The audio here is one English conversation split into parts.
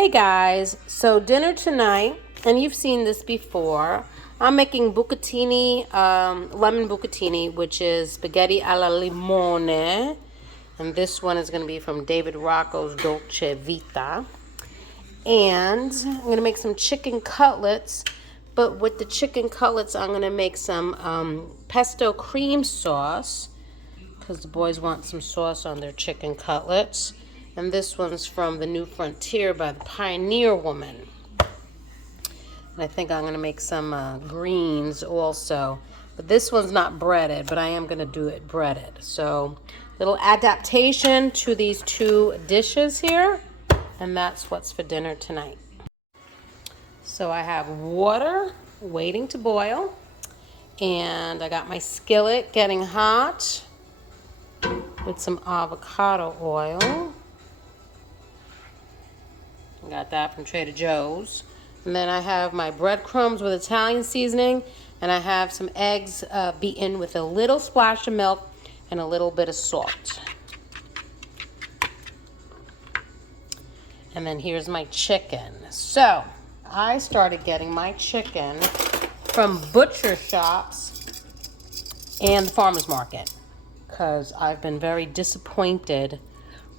Hey guys, so dinner tonight, and you've seen this before. I'm making bucatini, lemon bucatini, which is spaghetti alla limone. And this one is going to be from David Rocco's Dolce Vita. And I'm going to make some chicken cutlets. But with the chicken cutlets, I'm going to make some pesto cream sauce, because the boys want some sauce on their chicken cutlets. And this one's from the New Frontier by the Pioneer Woman. And I think I'm going to make some greens also. But this one's not breaded, but I am going to do it breaded. So, little adaptation to these two dishes here. And that's what's for dinner tonight. So I have water waiting to boil. And I got my skillet getting hot with some avocado oil. Got that from Trader Joe's. And then I have my breadcrumbs with Italian seasoning. And I have some eggs beaten with a little splash of milk and a little bit of salt. And then here's my chicken. So, I started getting my chicken from butcher shops and the farmer's market, because I've been very disappointed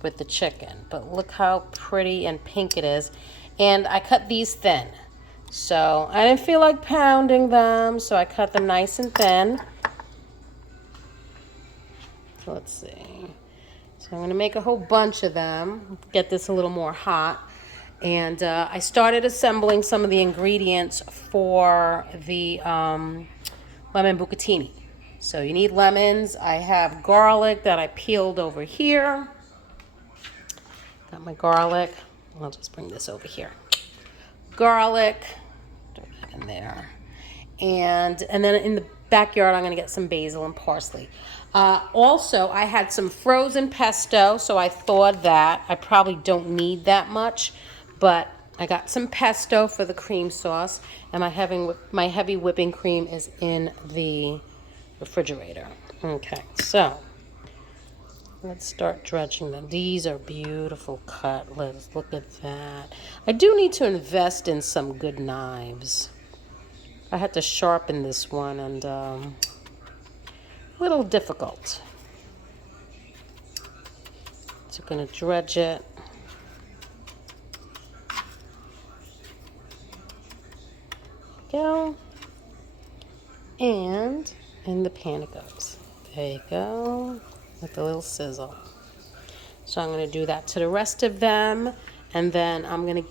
with the chicken. But look how pretty and pink it is. And I cut these thin. So I didn't feel like pounding them, so I cut them nice and thin. So let's see. So I'm going to make a whole bunch of them, get this a little more hot. And I started assembling some of the ingredients for the lemon bucatini. So you need lemons. I have garlic that I peeled over here. Got my garlic. I'll just bring this over here. Garlic, throw that in there. And then in the backyard, I'm going to get some basil and parsley. Also, I had some frozen pesto, so I thawed that. I probably don't need that much, but I got some pesto for the cream sauce, and my heavy whipping cream is in the refrigerator. Okay, so let's start dredging them. These are beautiful cutlets. Look at that. I do need to invest in some good knives. I had to sharpen this one, and a little difficult. So I'm going to dredge it. Go. And in the pan it goes. There you go. With a little sizzle. So I'm going to do that to the rest of them, and then I'm going to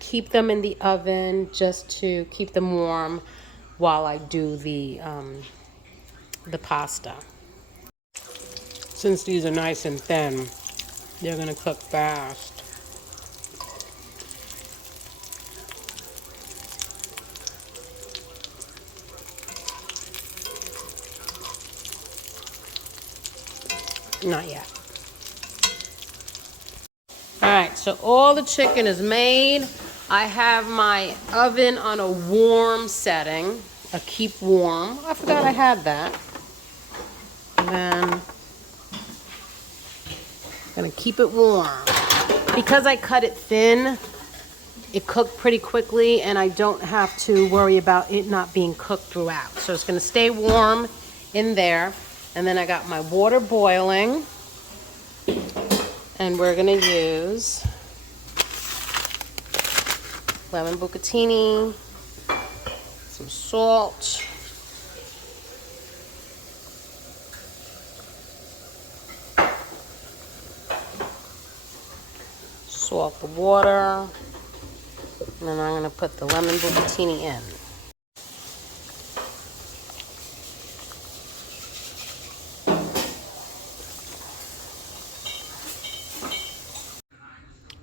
keep them in the oven just to keep them warm while I do the pasta. Since these are nice and thin, they're going to cook fast. Not yet. Alright, so all the chicken is made. I have my oven on a warm setting, a keep warm. I forgot I had that. And then I'm going to keep it warm. Because I cut it thin, it cooked pretty quickly, and I don't have to worry about it not being cooked throughout. So it's going to stay warm in there. And then I got my water boiling, and we're going to use lemon bucatini, some salt, salt the water, and then I'm going to put the lemon bucatini in.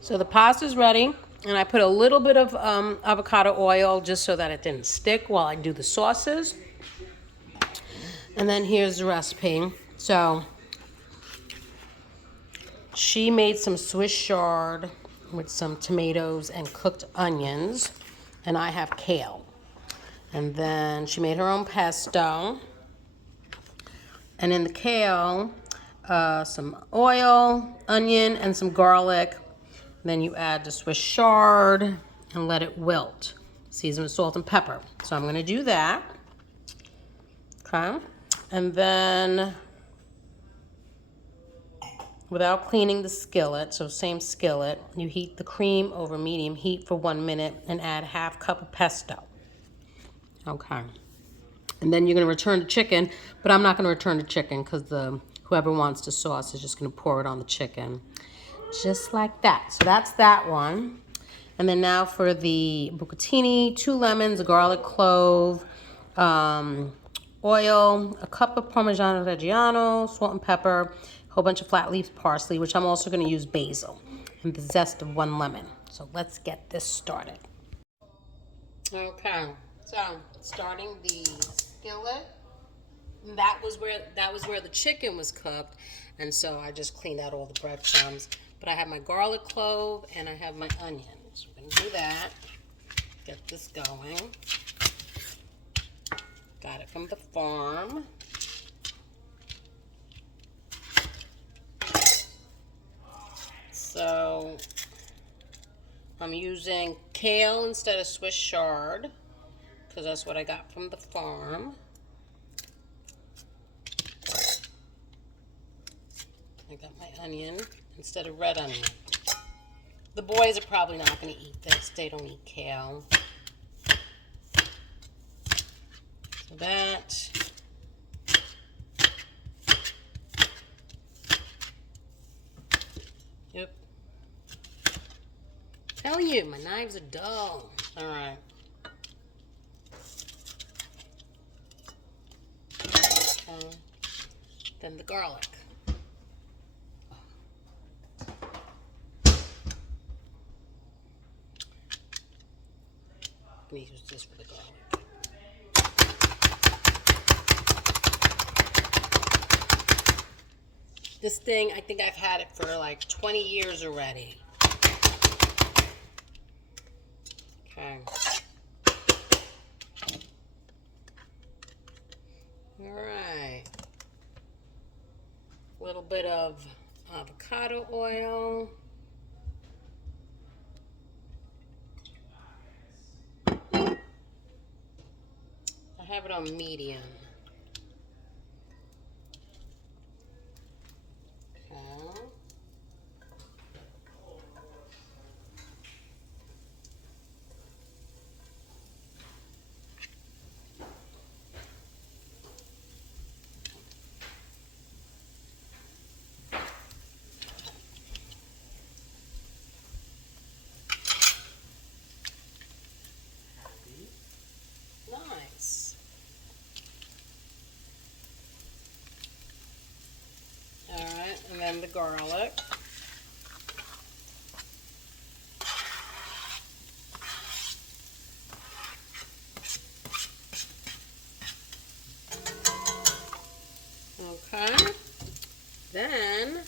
So the pasta's ready, and I put a little bit of avocado oil just so that it didn't stick while I do the sauces. And then here's the recipe. So she made some Swiss chard with some tomatoes and cooked onions, and I have kale. And then she made her own pesto. And in the kale, some oil, onion, and some garlic. Then you add the Swiss chard and let it wilt. Season with salt and pepper. So I'm gonna do that. Okay. And then, without cleaning the skillet, so same skillet, you heat the cream over medium heat for 1 minute and add 1/2 cup of pesto. Okay. And then you're gonna return the chicken, but I'm not gonna return the chicken because whoever wants the sauce is just gonna pour it on the chicken. Just like that. So that's that one. And then now for the bucatini, 2 lemons, a garlic clove, oil, a cup of Parmigiano Reggiano, salt and pepper, a whole bunch of flat leaf parsley, which I'm also going to use basil, and the zest of 1 lemon. So let's get this started. Okay, so starting the skillet. That was where the chicken was cooked, and so I just cleaned out all the breadcrumbs. But I have my garlic clove and I have my onions. So we're gonna do that. Get this going. Got it from the farm. So I'm using kale instead of Swiss chard because that's what I got from the farm. I got my onion instead of red onion. The boys are probably not going to eat this. They don't eat kale. So that. Yep. Tell you, my knives are dull. All right. Okay. Then the garlic. I'm going to use this for the garlic. This thing, I think I've had it for like 20 years already. Okay. All right. A little bit of avocado oil. I have it on medium. Okay. Nice. All right, and then the garlic. Okay. Then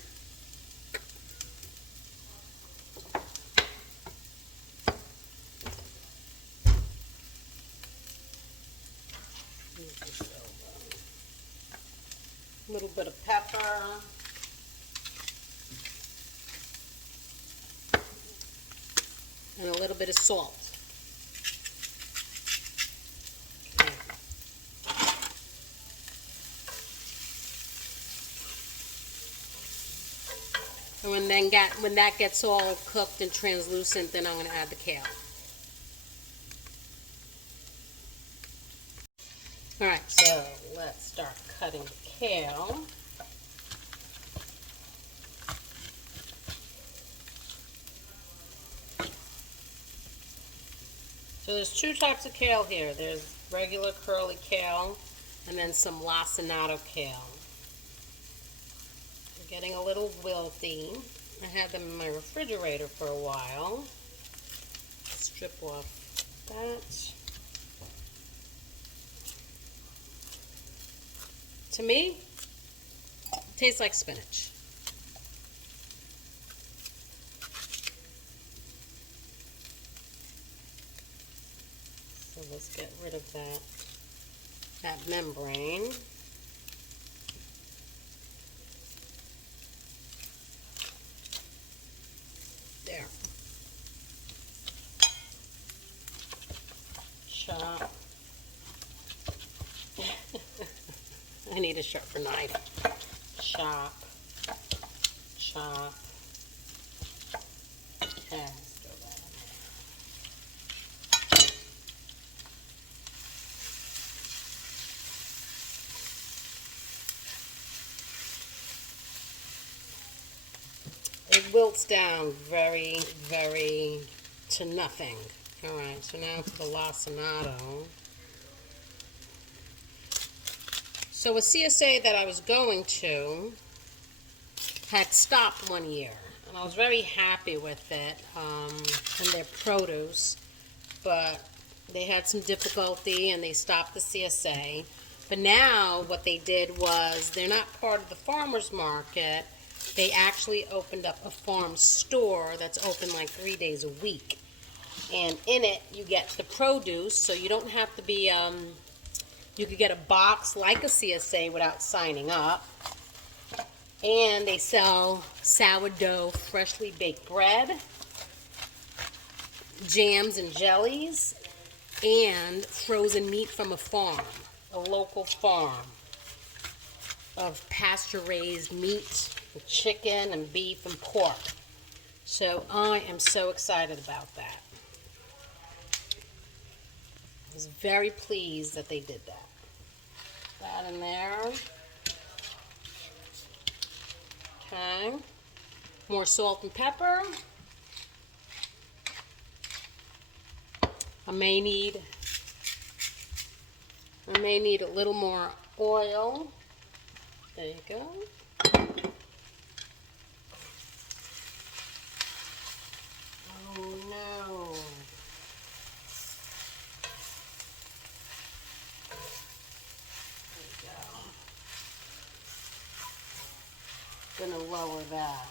a little bit of pepper. And a little bit of salt. Okay. And when that gets all cooked and translucent, then I'm going to add the kale. All right, so let's start cutting the kale. So there's 2 types of kale here. There's regular curly kale and then some lacinato kale. They're getting a little wilty. I had them in my refrigerator for a while. Strip off that. To me, it tastes like spinach. So let's get rid of that membrane. There. chop. I need a sharper knife. Chop, chop. Okay, let's throw that in there. It wilts down very, very to nothing. All right, so now to the lacinato. So a CSA that I was going to had stopped one year, and I was very happy with it and their produce, but they had some difficulty and they stopped the CSA. But now what they did was, they're not part of the farmer's market. They actually opened up a farm store that's open like 3 days a week. And in it, you get the produce, so you don't have to be, you could get a box like a CSA without signing up. And they sell sourdough, freshly baked bread, jams and jellies, and frozen meat from a farm, a local farm of pasture-raised meat, and chicken and beef and pork. So I am so excited about that. I was very pleased that they did that. That in there. Okay. More salt and pepper. I may need a little more oil. There you go. Oh no. Gonna lower that.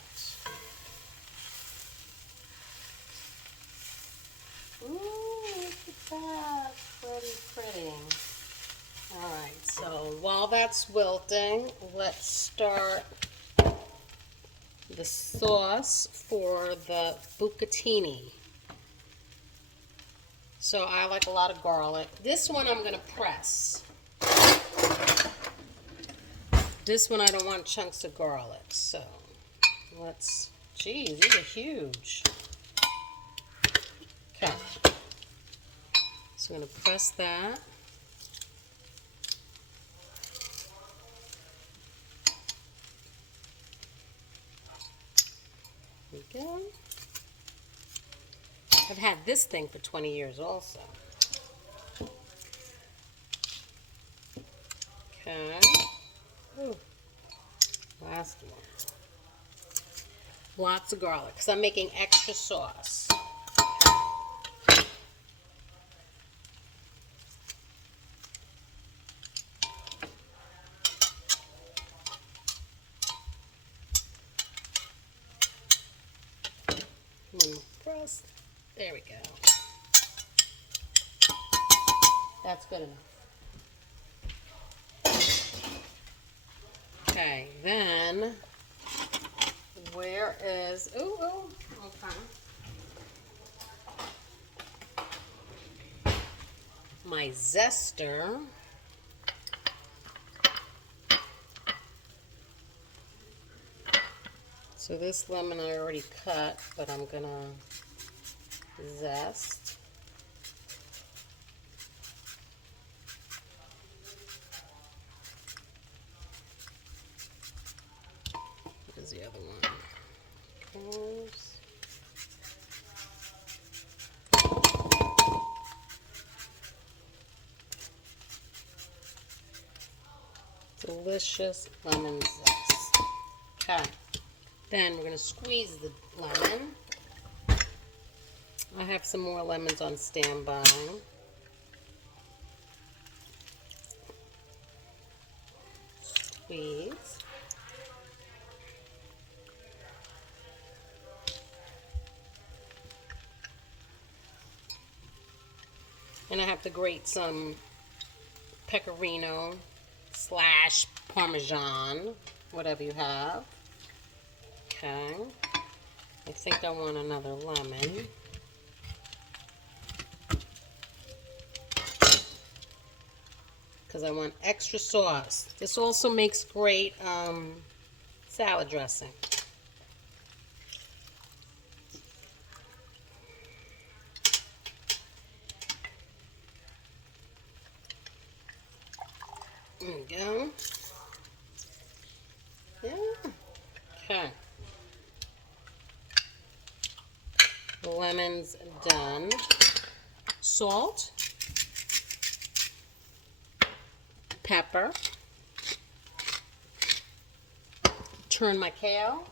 Ooh, look at that. Pretty. Alright, so while that's wilting, let's start the sauce for the bucatini. So I like a lot of garlic. This one I'm gonna press. This one I don't want chunks of garlic, so let's, geez, these are huge. Okay, so I'm going to press that. There we go. I've had this thing for 20 years also. Okay. Ooh. Last one. Lots of garlic, because I'm making extra sauce. Press. There we go. That's good enough. Okay, then where is, okay. My zester. So this lemon I already cut, but I'm gonna zest. What is the other one? Cloves. Delicious lemon zest. Okay. Then we're going to squeeze the lemon. I have some more lemons on standby. Squeeze. And I have to grate some pecorino / Parmesan, whatever you have. Okay. I think I want another lemon. because I want extra sauce. This also makes great salad dressing. There we go. Yeah. Okay. The lemon's done. Salt. Pepper. Turn my kale.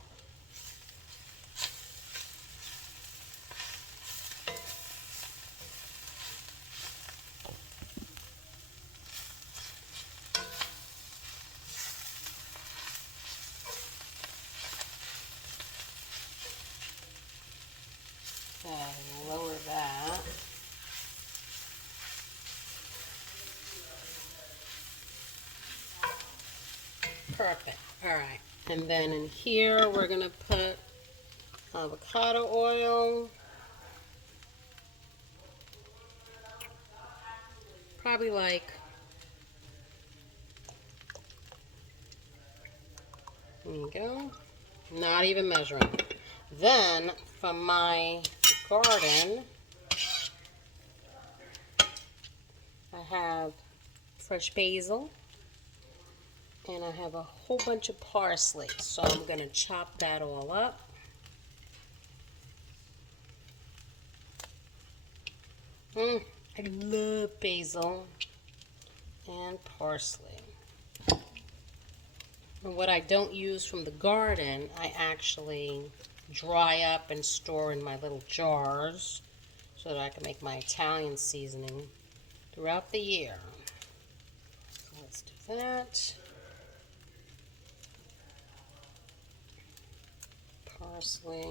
Lower that. Perfect. All right. And then in here, we're going to put avocado oil. Probably like, there you go. Not even measuring. Then, from my garden, I have fresh basil. And I have a whole bunch of parsley. So I'm going to chop that all up. I love basil and parsley. And what I don't use from the garden, I actually dry up and store in my little jars so that I can make my Italian seasoning throughout the year. So let's do that. Parsley.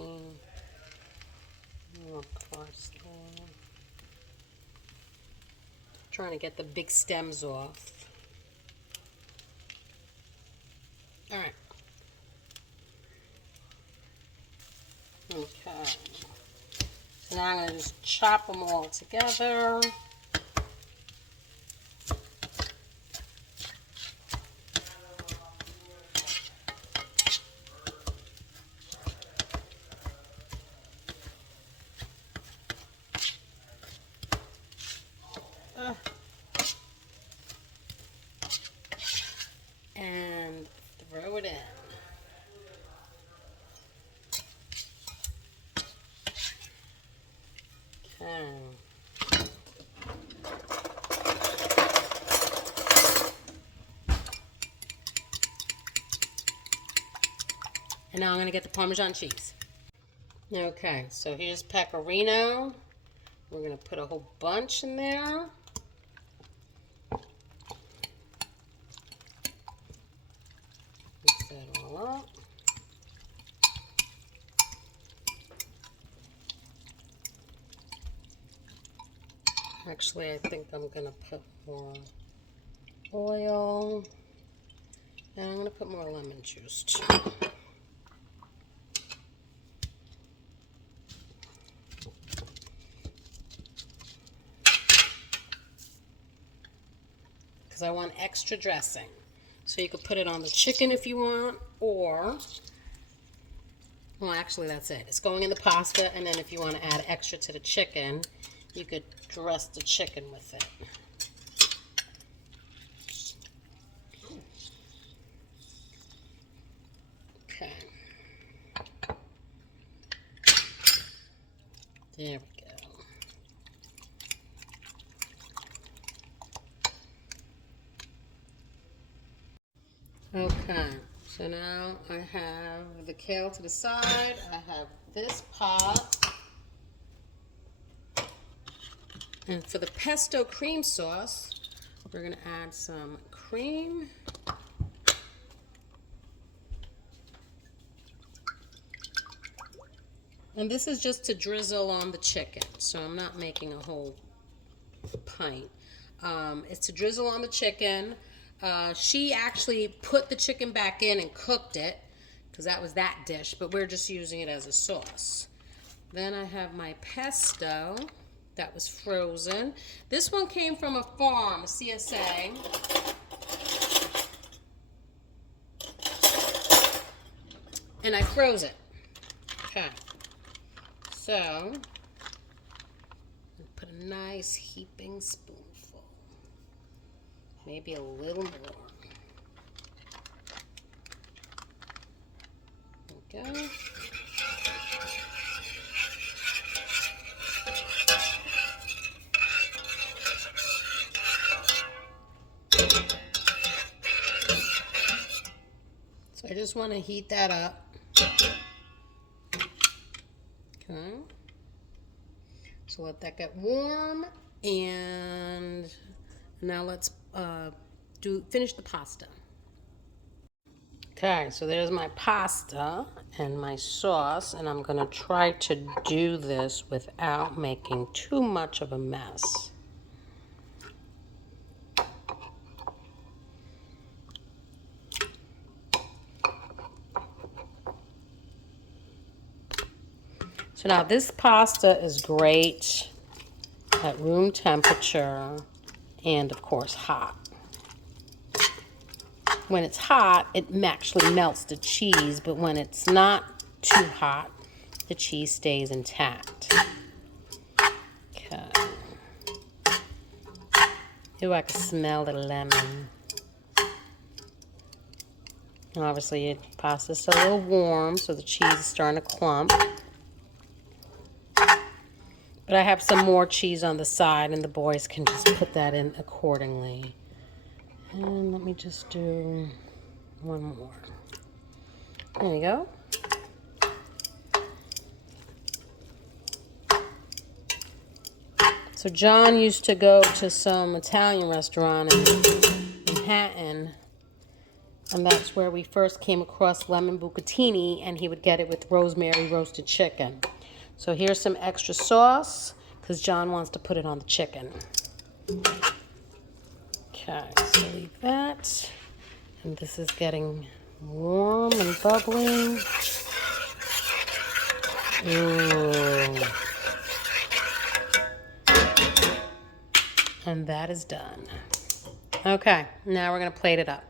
More parsley. Trying to get the big stems off. All right. Okay. So now I'm going to just chop them all together. And throw it in. Okay. And now I'm going to get the Parmesan cheese. Okay, so here's pecorino. We're going to put a whole bunch in there. Mix that all up. Actually, I think I'm going to put more oil. And I'm going to put more lemon juice too. Because I want extra dressing. So you could put it on the chicken if you want, or, well, actually that's it. It's going in the pasta, and then if you want to add extra to the chicken, you could dress the chicken with it. Okay. There we go. Okay, so now I have the kale to the side. I have this pot. And for the pesto cream sauce, we're going to add some cream. And this is just to drizzle on the chicken, so I'm not making a whole pint. It's to drizzle on the chicken. She actually put the chicken back in and cooked it, because that was that dish, but we're just using it as a sauce. Then I have my pesto that was frozen. This one came from a farm, a CSA. and I froze it. Okay. So, put a nice heaping spoonful. Maybe a little more. There we go. So I just want to heat that up. Okay. So let that get warm, and now let's finish the pasta. Okay, so there's my pasta and my sauce, and I'm gonna try to do this without making too much of a mess. So now this pasta is great at room temperature and of course hot. When it's hot, it actually melts the cheese, but when it's not too hot, the cheese stays intact. Okay. Ooh, I can smell the lemon. And obviously, the pasta's still a little warm, so the cheese is starting to clump. But I have some more cheese on the side, and the boys can just put that in accordingly. And let me just do one more. There you go. So John used to go to some Italian restaurant in Manhattan, and that's where we first came across lemon bucatini, and he would get it with rosemary roasted chicken. So here's some extra sauce, because John wants to put it on the chicken. Okay, so leave that. And this is getting warm and bubbling. Ooh. And that is done. Okay, now we're gonna plate it up.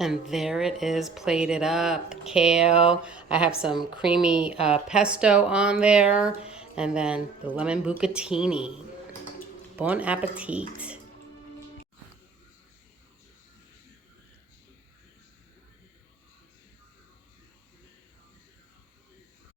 And there it is, plated up. Kale. I have some creamy pesto on there. And then the lemon bucatini. Bon appetit.